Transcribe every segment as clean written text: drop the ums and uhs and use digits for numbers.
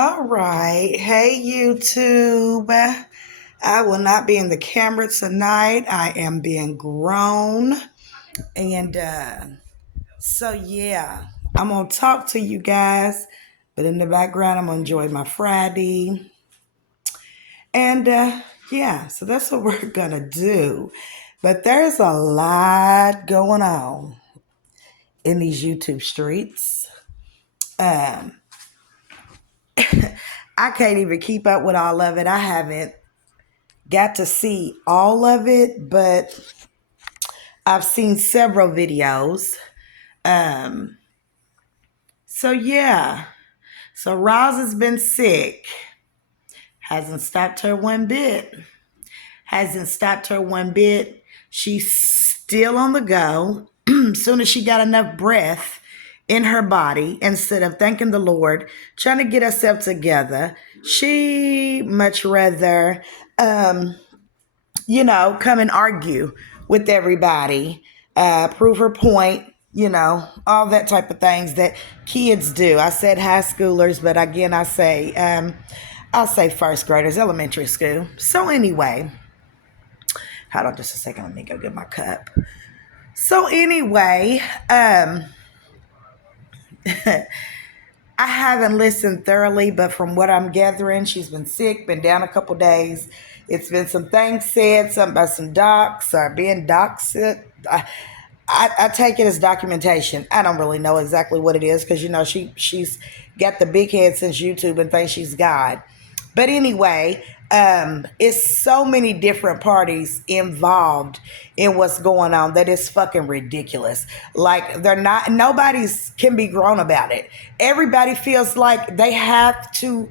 All right. Hey, YouTube. I will not be in the camera tonight. I am being grown. And yeah, I'm going to talk to you guys. But in the background, I'm going to enjoy my Friday. And yeah, so that's what we're going to do. But there's a lot going on in these YouTube streets. Um, I can't even keep up with all of it. I haven't got to see all of it, but I've seen several videos. Um, so yeah. So Roz has been sick. Hasn't stopped her one bit. Hasn't stopped her one bit. She's still on the go. Soon as she got enough breath in her body, instead of thanking the Lord, trying to get herself together, she much rather come and argue with everybody, prove her point, all that type of things that kids do. I said high schoolers, but again, I'll say first graders, elementary school. So anyway, hold on just a second. Let me go get my cup. So anyway, I haven't listened thoroughly, but from what I'm gathering, she's been sick, been down a couple days. It's been some things said, something about some docs or being doxed. I take it as documentation. I don't really know exactly what it is because she's got the big head since YouTube and thinks she's God. But anyway, it's so many different parties involved in what's going on that it's fucking ridiculous. Like nobody's can be grown about it. Everybody feels like they have to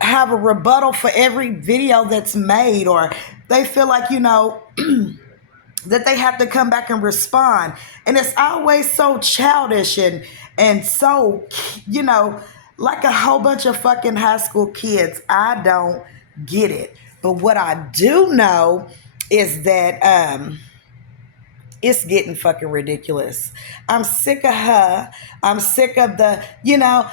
have a rebuttal for every video that's made, or they feel like, that they have to come back and respond. And it's always so childish and so, like a whole bunch of fucking high school kids. I don't get it. But what I do know is that it's getting fucking ridiculous. I'm sick of her. I'm sick of the,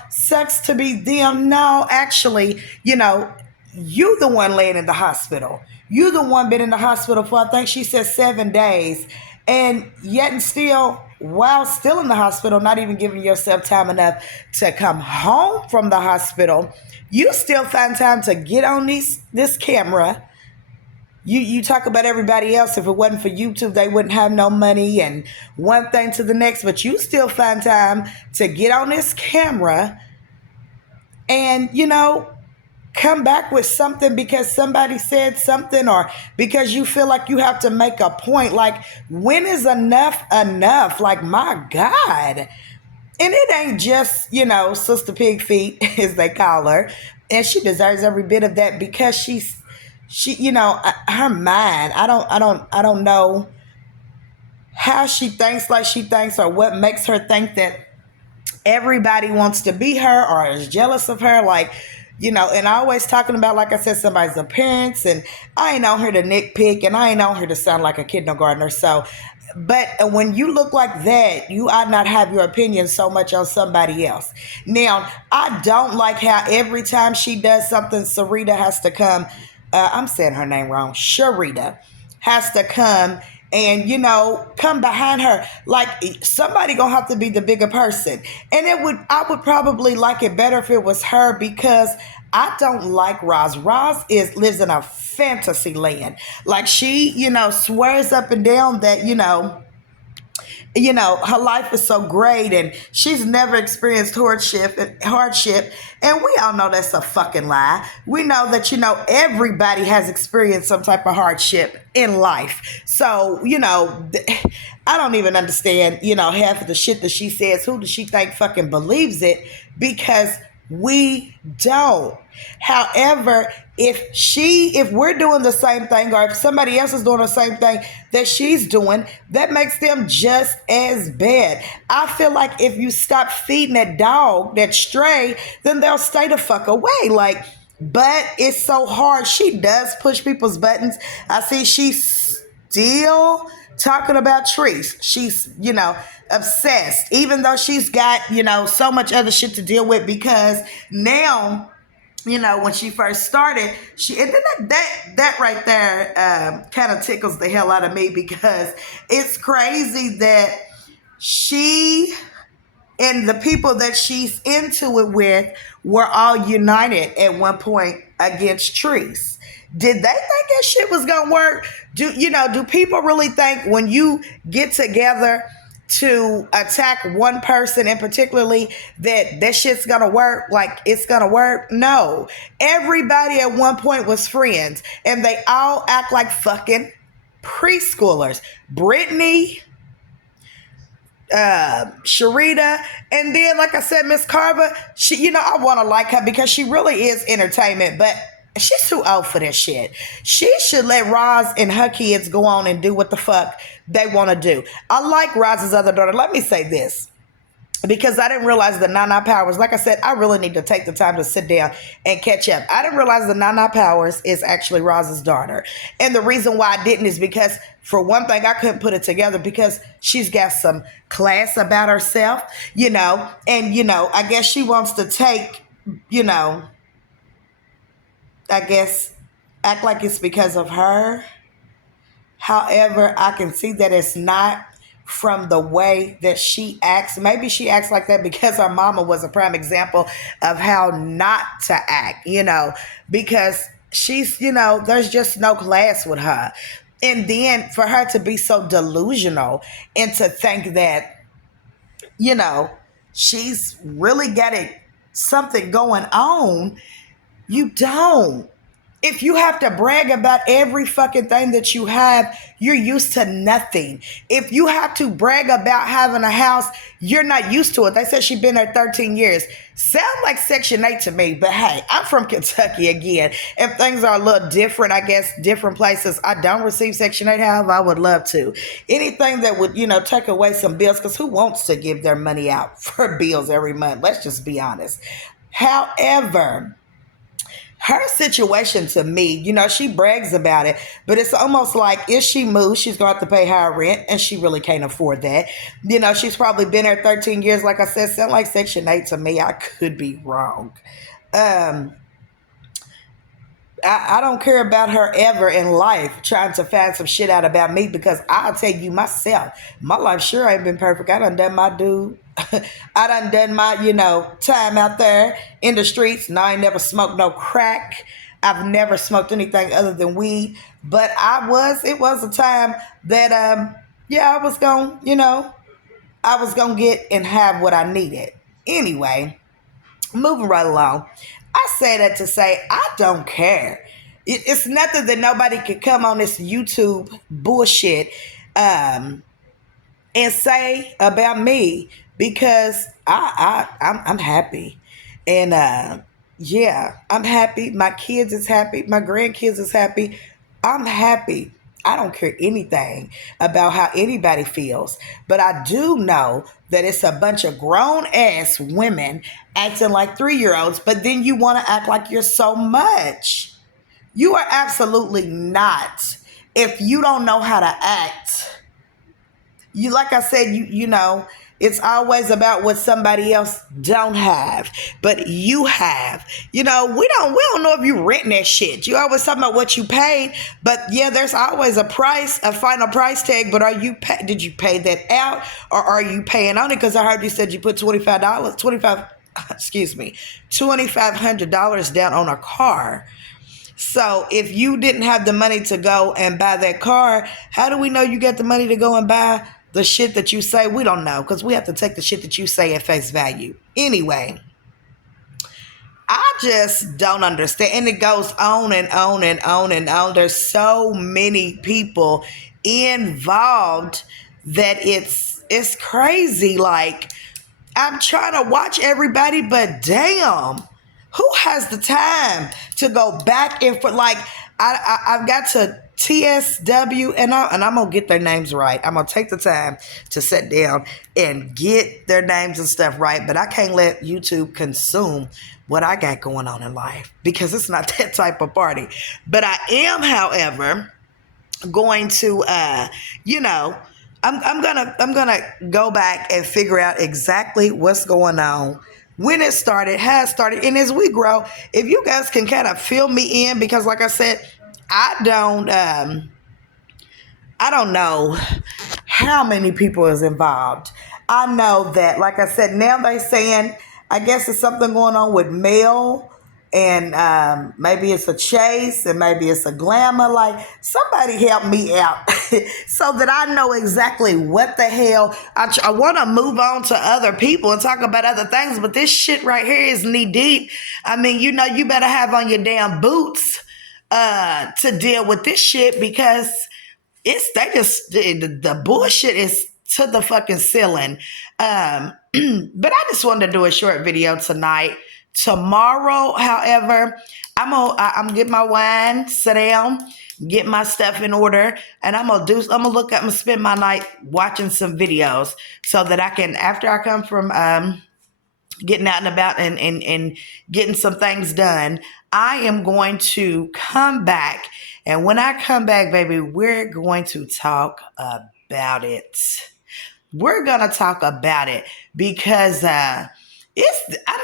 sucks to be them. No, actually, you the one laying in the hospital. You the one been in the hospital for, I think she said 7 days. And yet and still, while still in the hospital, not even giving yourself time enough to come home from the hospital, you still find time to get on this camera. You talk about everybody else. If it wasn't for YouTube, they wouldn't have no money and one thing to the next. But you still find time to get on this camera and, come back with something because somebody said something or because you feel like you have to make a point. Like, when is enough enough? Like, my God. And it ain't just, Sister Pig Feet, as they call her. And she deserves every bit of that because she, her mind, I don't know how she thinks like she thinks or what makes her think that everybody wants to be her or is jealous of her. Like, and always talking about, like I said, somebody's appearance. And I ain't on her to nitpick and I ain't on her to sound like a kindergartner. So, but when you look like that, you ought not have your opinion so much on somebody else. Now, I don't like how every time she does something, Sarita has to come. I'm saying her name wrong. Sharita has to come and, come behind her. Like, somebody gonna have to be the bigger person. And I would probably like it better if it was her because I don't like Roz. Roz lives in a fantasy land. Like, she, swears up and down that, her life is so great and she's never experienced hardship. And we all know that's a fucking lie. We know that, everybody has experienced some type of hardship in life. So, I don't even understand, half of the shit that she says. Who does she think fucking believes it? Because we don't. However, if we're doing the same thing or if somebody else is doing the same thing that she's doing, that makes them just as bad. I feel like if you stop feeding that dog, that stray, then they'll stay the fuck away. Like, but it's so hard. She does push people's buttons. I see she's still talking about Treese. She's, obsessed, even though she's got, so much other shit to deal with because now, when she first started, and then that right there kind of tickles the hell out of me because it's crazy that she and the people that she's into it with were all united at one point against Treese. Did they think that shit was gonna work? Do people really think when you get together to attack one person and particularly that shit's gonna work? Like it's gonna work? No. Everybody at one point was friends and they all act like fucking preschoolers. Brittany, Sharita, and then like I said, Miss Carver, she, I want to like her because she really is entertainment, but she's too old for this shit. She should let Roz and her kids go on and do what the fuck they want to do. I like Roz's other daughter. Let me say this, because I didn't realize the Nana Powers. Like I said, I really need to take the time to sit down and catch up. I didn't realize the Nana Powers is actually Roz's daughter. And the reason why I didn't is because, for one thing, I couldn't put it together because she's got some class about herself, and, I guess she wants to take, I guess, act like it's because of her. However, I can see that it's not from the way that she acts. Maybe she acts like that because her mama was a prime example of how not to act, because she's, there's just no class with her. And then for her to be so delusional and to think that, she's really got something going on, you don't. If you have to brag about every fucking thing that you have, you're used to nothing. If you have to brag about having a house, you're not used to it. They said she's been there 13 years. Sound like Section 8 to me, but hey, I'm from Kentucky again. If things are a little different, I guess, different places, I don't receive Section 8, however, I would love to. Anything that would, take away some bills, because who wants to give their money out for bills every month? Let's just be honest. However, her situation to me, she brags about it, but it's almost like if she moves, she's going to have to pay higher rent, and she really can't afford that. She's probably been there 13 years. Like I said, sound like Section 8 to me. I could be wrong. I don't care about her ever in life trying to find some shit out about me because I'll tell you myself, my life sure ain't been perfect. I done my due. I done my, time out there in the streets. And I ain't never smoked no crack. I've never smoked anything other than weed. But it was a time that, I was going, I was going to get and have what I needed. Anyway, moving right along. I say that to say I don't care. It's nothing that nobody could come on this YouTube bullshit and say about me because I'm happy. And I'm happy. My kids is happy. My grandkids is happy. I'm happy. I don't care anything about how anybody feels. But I do know that it's a bunch of grown ass women acting like 3-year-olds, but then you want to act like you're so much. You are absolutely not. If you don't know how to act, like I said, it's always about what somebody else don't have, but you have. We don't know if you renting that shit. You always talking about what you paid, but yeah, there's always a price, a final price tag. But did you pay that out, or are you paying on it? Because I heard you said you put $2,500 down on a car. So if you didn't have the money to go and buy that car, how do we know you got the money to go and buy the shit that you say? We don't know, because we have to take the shit that you say at face value. Anyway, I just don't understand. And it goes on and on and on and on. There's so many people involved that it's crazy. Like, I'm trying to watch everybody, but damn, who has the time to go back and forth? Like, I've got to TSW, and I'm going to get their names right. I'm going to take the time to sit down and get their names and stuff right, but I can't let YouTube consume what I got going on in life because it's not that type of party. But I am, however, going to you know, I'm gonna go back and figure out exactly what's going on, when it started, how it started, and as we grow, if you guys can kind of fill me in, because like I said, I don't I don't know how many people is involved. I know that, like I said, now they saying, I guess it's something going on with Mel, and maybe it's a chase, and maybe it's a glamour. Like, somebody help me out so that I know exactly what the hell. I want to move on to other people and talk about other things, but this shit right here is knee deep. I mean, you know, you better have on your damn boots to deal with this shit, because it's they just the bullshit is to the fucking ceiling. But I just wanted to do a short video tonight. Tomorrow, however, I'm gonna get my wine, sit down, get my stuff in order, and I'm gonna spend my night watching some videos so that I can, after I come from getting out and about and getting some things done, I am going to come back. And when I come back, baby, we're going to talk about it. We're going to talk about it because I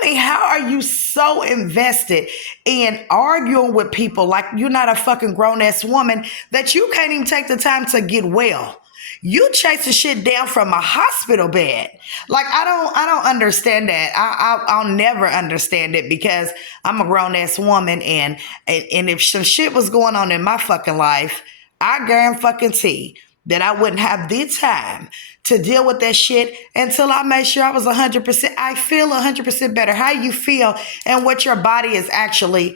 mean, how are you so invested in arguing with people like you're not a fucking grown ass woman that you can't even take the time to get well? You chasing shit down from a hospital bed. Like, I don't understand that. I'll never understand it, because I'm a grown ass woman, and if some shit was going on in my fucking life, I guarantee that I wouldn't have the time to deal with that shit until I made sure I was 100%. I feel 100% better. How you feel and what your body is actually,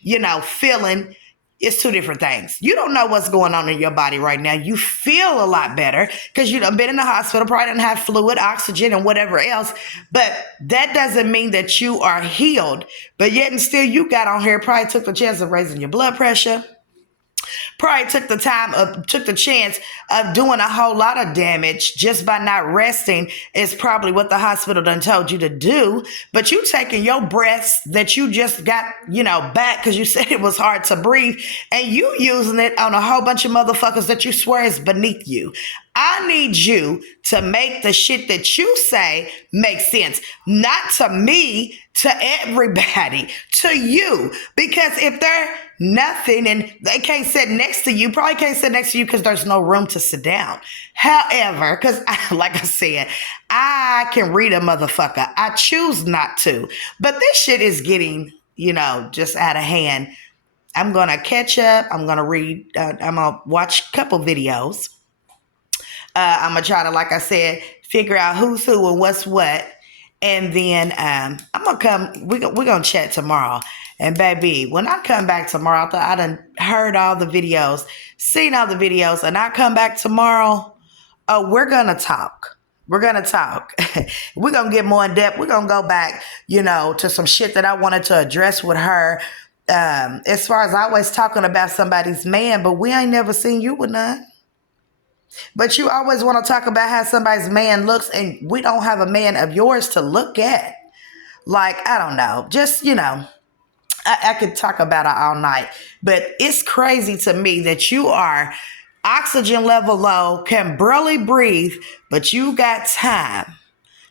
you know, feeling, it's two different things. You don't know what's going on in your body right now. You feel a lot better because you done been in the hospital, probably didn't have fluid, oxygen, and whatever else. But that doesn't mean that you are healed. But yet and still, you got on here, probably took the chance of raising your blood pressure, probably took the chance of doing a whole lot of damage just by not resting, is probably what the hospital done told you to do. But you taking your breaths that you just got, you know, back because you said it was hard to breathe, and you using it on a whole bunch of motherfuckers that you swear is beneath you. I need you to make the shit that you say make sense. Not to me, to everybody, to you. Because if they're nothing and they can't sit next to you, probably can't sit next to you because there's no room to sit down. However, because like I said, I can read a motherfucker. I choose not to. But this shit is getting, you know, just out of hand. I'm going to catch up. I'm going to read. I'm going to watch a couple videos. I'm going to try to, like I said, figure out who's who and what's what. And then I'm going to come, we're going to chat tomorrow. And baby, when I come back tomorrow, I done heard all the videos, seen all the videos, and I come back tomorrow, oh, we're going to talk. We're going to talk. We're going to get more in depth. We're going to go back, you know, to some shit that I wanted to address with her. As far as always talking about somebody's man, but we ain't never seen you with none. But you always want to talk about how somebody's man looks, and we don't have a man of yours to look at. Like, I don't know. Just, you know, I could talk about it all night. But it's crazy to me that you are oxygen level low, can barely breathe, but you got time.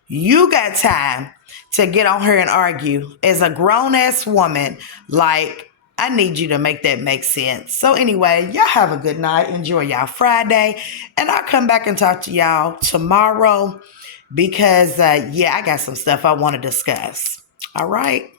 You got time to get on here and argue as a grown-ass woman. Like, I need you to make that make sense. So anyway, y'all have a good night. Enjoy y'all Friday. And I'll come back and talk to y'all tomorrow because, yeah, I got some stuff I want to discuss. All right.